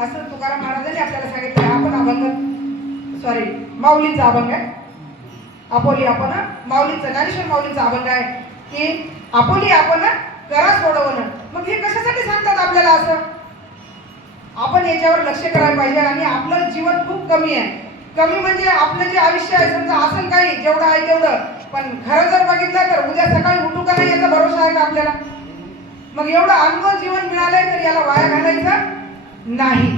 असं तुकाराम महाराजांनी आपल्याला सांगितलं आपण अभंग सॉरी माऊलींचा अभंग आहे. आपोली आपण माऊलींचा ज्ञानेश्वर माऊलींचा अभंग आहे. की आपोली आपण करा सोडवणं. मग हे कशासाठी सांगतात आपल्याला असं? आपण याच्यावर लक्ष करायला पाहिजे आणि आपलं जीवन खूप कमी आहे. कमी म्हणजे आपलं जे आयुष्य आहे समजा असेल काही जेवढं आहे तेवढं. पण खरं जर बघितलं तर उद्या सकाळी उठू का नाही याचा भरोसा आहे का आपल्याला? मग एवढं अनुभव जीवन मिळालंय तर याला वाया घालायचं नाही.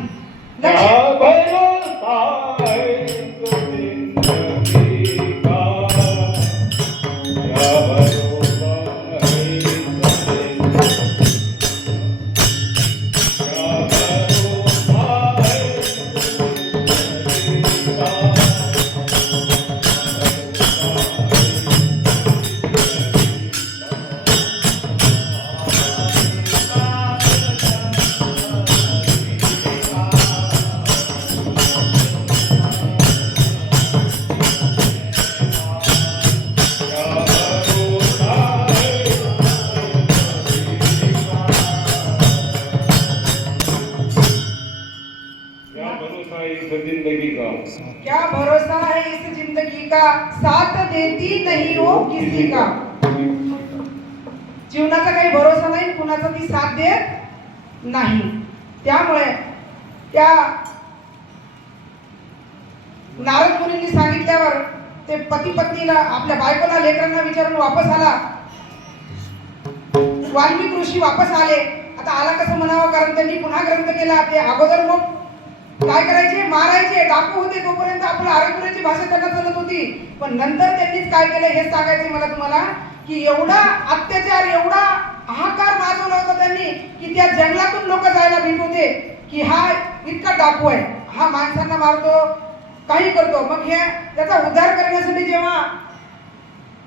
क्या भरोसा है इस जिंदगी का? साथ देती नहीं हो किसी का। जीवनाचा काही भरोसा नाही कुणाचा ती साथ देत नाही. त्यामुळे त्या नारद मुनींनी सांगितल्यावर ते पती पत्नीला आपल्या बायकोला लेकरांना विचारून वापस आला. वाल्मिक ऋषी वापस आले. आता आला कसं म्हणावं? कारण त्यांनी पुन्हा ग्रंथ केला. ते अगोदर मग काय करायचे? मारायचे. डाकू होते तोपर्यंत आपलं आरोग्याची भाषा त्यांना चालत होती. पण नंतर त्यांनीच काय केलं? हे सांगायचे मला तुम्हाला की एवढा अत्याचार एवढा हाकार माजवला होता त्यांनी की त्या जंगलातून लोक जायला भीत होते की हा इतका डाकू आहे. हा माणसांना मारतो काही करतो. मग हे त्याचा उद्धार करण्यासाठी जेव्हा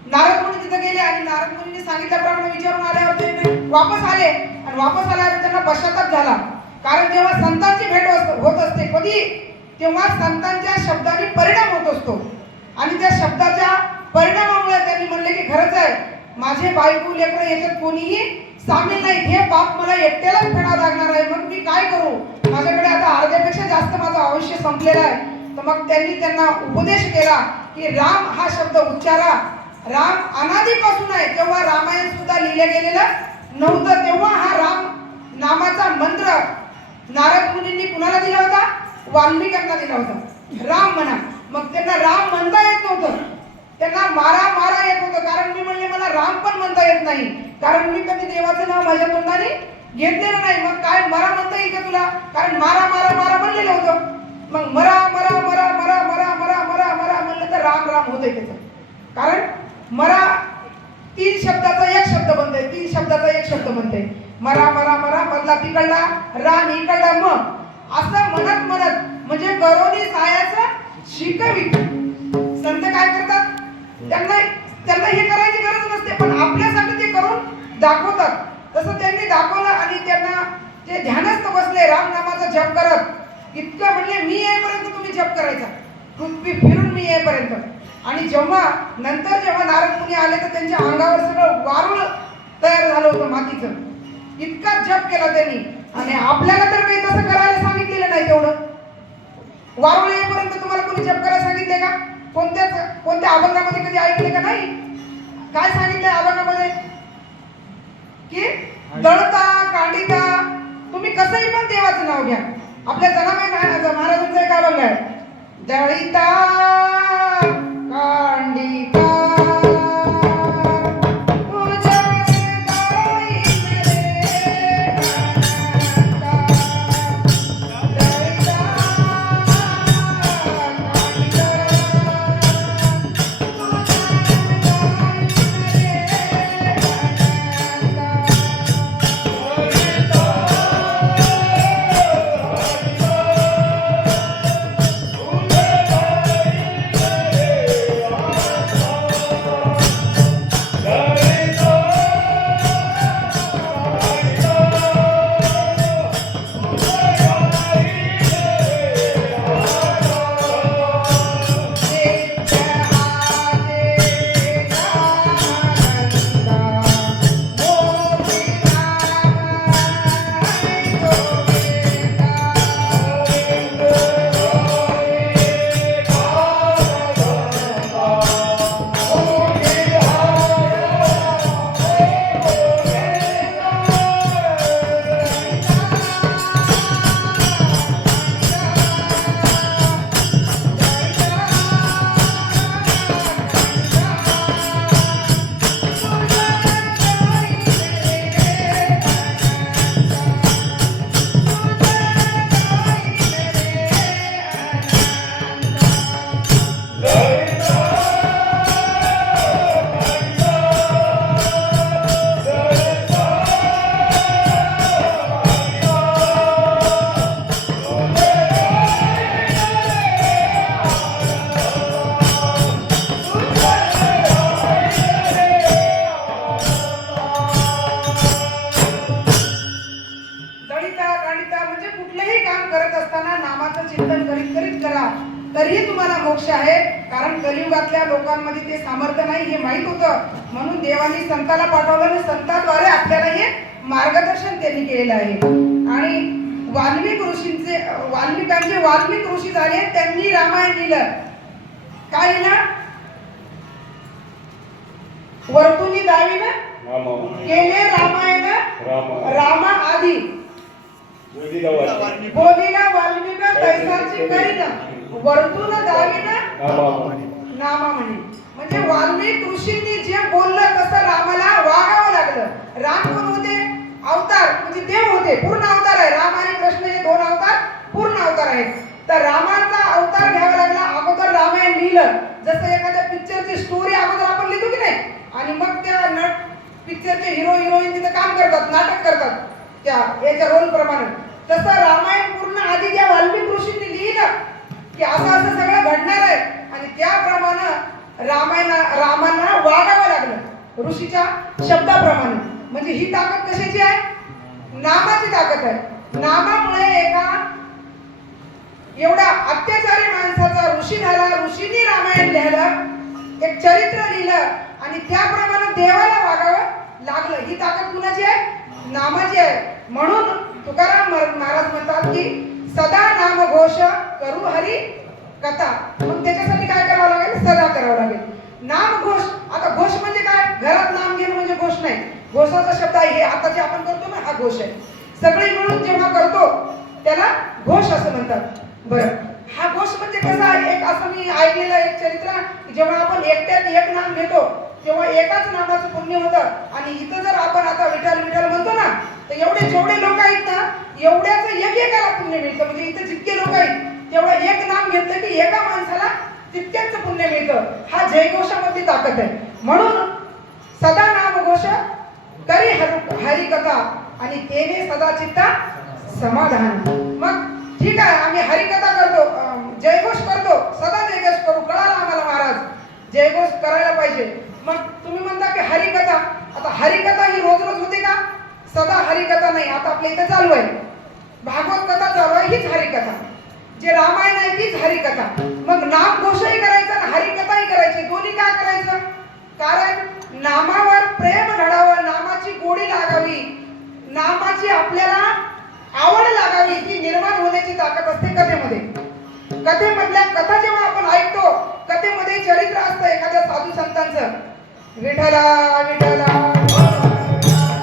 नारद मुनी तिथे गेले आणि नारद मुनीने सांगितल्याप्रमाणे विचारून आल्यावर ते वापस आले. आणि वापस आल्यावर त्यांना पश्चाताप झाला. कारण जेव्हा संतांची भेट होत- असते कधी? तेव्हा संतांच्या शब्दाने परिणाम होत असतो. आणि त्या शब्दाच्या परिणामामुळे त्यांनी म्हणले की खरंच आहे माझे बायको लेकर याच्यात कोणीही सामील नाही हे बाप मला एकट्यालाच फेडा लागणार आहे. मग मी काय करू? माझ्याकडे आता अर्ध्यापेक्षा जास्त माझं आयुष्य संपलेलं आहे. तर मग त्यांनी त्यांना उपदेश केला की राम हा शब्द उच्चारा. राम अनादीपासून आहे. तेव्हा रामायण सुद्धा लिहिलं गेलेलं नव्हतं. तेव्हा हा राम नामाचा मंत्र नारद मुनींनी कुणाला दिला होता? वाल्मिकांना दिला होता. राम म्हणा. मग त्यांना राम म्हणता येत नव्हतं. त्यांना मारा मारा येत होतं. कारण मी म्हणले मला राम पण म्हणता येत नाही. कारण मी कधी देवाचं नाव माझ्या तोंडाने घेतलेलं नाही. मग काय मरा म्हणता येईल का तुला? कारण मारा मारा मारा म्हणलेलं होतं. मग मरा मरा मरा मरा मरा मरा मरा मरा म्हणलं तर राम राम होतंय त्याचं. कारण मरा तीन शब्दाचा एक शब्द बनतोय. तीन शब्दाचा एक शब्द बनतोय. मरा मरा मरा मधला तिकडला रान इकडला मग. असं म्हणत म्हणत म्हणजे करोनी सायाचं शिकवी. संत काय करतात? त्यांना त्यांना हे करायची गरज नसते पण आपल्यासाठी ते करून दाखवतात. तसं त्यांनी दाखवलं आणि त्यांना ते ध्यानस्थ बसले राम नामाचा जप करत. इतकं म्हणले मी येईपर्यंत तुम्ही जप करायचा. पृथ्वी फिरून मी येईपर्यंत. आणि जेव्हा नंतर जेव्हा नारद मुनी आले तर त्यांच्या अंगावर सगळं वारुळ तयार झालं होतं मातीचं. इतका जप केला त्यांनी. आणि आपल्याला तर काही तसं करायला सांगितलेलं नाही तेवढं. वारुळ येईपर्यंत तुम्हाला कोणी जप करायला सांगितले का? कोणत्याच कोणत्या अभंगामध्ये कधी ऐकले का नाही? काय सांगितलंय अभंगामध्ये? की दळता कांडिता तुम्ही कसंही पण देवाचं नाव घ्या. आपल्या जनाबाई महा- महाराजांचं एक अभंग आहे. दळिता कांडिता आहे. कारण कलियुगातल्या लोकांमध्ये ते सामर्थ्य नाही हे माहीत होतं. म्हणून देवानी संताला पाठवलं आणि संताद्वारे आपल्याला हे मार्गदर्शन त्यांनी केलेलं आहे. आणि वाल्मिक ऋषींचे वाल्मिकांचे वाल्मिक ऋषी झाले त्यांनी रामायण लिहिलं. काय लिहिलं? वर्तुनी दावीनं रामा केले रामायण रामा आधी. बोलीला वाल्मिक. तैसाची करीन. वर्तुन दावीन नामा म्हणे म्हणजे वाल्मिक ऋषींनी जे बोललं तसं रामाला वागावं लागलं. राम कोण होते? अवतार म्हणजे देव होते. पूर्ण अवतार आहे. राम आणि कृष्ण हे दोन अवतार पूर्ण अवतार आहेत. तर रामाचा अवतार घ्यावा लागला अगोदर रामायण लिहिलं. जसं एखाद्या पिक्चरची स्टोरी अगोदर आपण लिहितो की नाही? आणि मग त्या नट पिक्चरचे हिरो हिरोईन तिथं काम करतात नाटक करतात. त्या याच्या रोल प्रमाणे. तसं रामायण पूर्ण आधी त्या वाल्मिक ऋषींनी लिहिलं की असं असं सगळं घडणार आहे. आणि त्याप्रमाणे रामायणा रामांना वागावं लागलं. ऋषीच्या शब्दाप्रमाणे. म्हणजे ही ताकद कशाची आहे? नामाची ताकद आहे. नामामुळे एका एवढ्या अत्याचारी माणसाचा ऋषी झाला ऋषीने रामायण लिहिलं एक चरित्र लिहिलं आणि त्याप्रमाणे देवाला वागावं लागलं. ही ताकद कुणाची आहे? नामाची आहे. म्हणून तुकाराम महाराज म्हणतात की सदा नाम घोष हरी कथा. मग त्याच्यासाठी काय करावं लागेल? सदा करावं लागेल. नाम घोष. आता घोष म्हणजे काय? घरात नाम घेणं म्हणजे घोष नाही. घोषाचा शब्द आहे हे आता जे आपण करतो ना हा घोष आहे. सगळे मिळून जेव्हा करतो त्याला घोष असं म्हणतात. बरं. हा घोष म्हणजे कसा आहे? एक असं मी ऐकलेलं एक चरित्र जेव्हा आपण एकट्यात एक नाम घेतो तेव्हा एकाच नामाचं पुण्य होतं. आणि इथं जर आपण आता विठाल विठाल म्हणतो ना तर एवढे जेवढे लोक आहेत ना एवढ्याच एक एकाला पुण्य मिळतं. म्हणजे इथं जितके लोक आहेत तेवढं एक नाम घेतलं की एका माणसाला तितक्याच पुण्य मिळतं. हा जयघोषामधली ताकद आहे. म्हणून सदा नाम घोष करी हर हरिकथा आणि तेने सदा चित्ता समाधान. मग ठीक आहे आम्ही हरिकथा करतो जयघोष करतो सदा जयघोष करू. कळाला आम्हाला महाराज? जयघोष करायला पाहिजे. मग तुम्ही म्हणता की हरिकथा. आता हरिकथा ही रोज रोज होते का? सदा हरिकथा नाही. आता आपल्या इथे चालू आहे. भागवत कथा चालू आहे हीच हरिकथा. जे रामायण आहे तीच हरिकथा. मग नाम घोषही करायचा ना हरिकथाही करायची. दोन्ही का करायचं? कारण नामावर प्रेम घडावं नामाची गोडी लागावी. नामाची आपल्याला आवड लागावी ही निर्माण होण्याची ताकद असते कथेमध्ये. कथेमधल्या कथा जेव्हा आपण ऐकतो कथेमध्ये चरित्र असतं एखाद्या साधू संतांचं. विठला विठला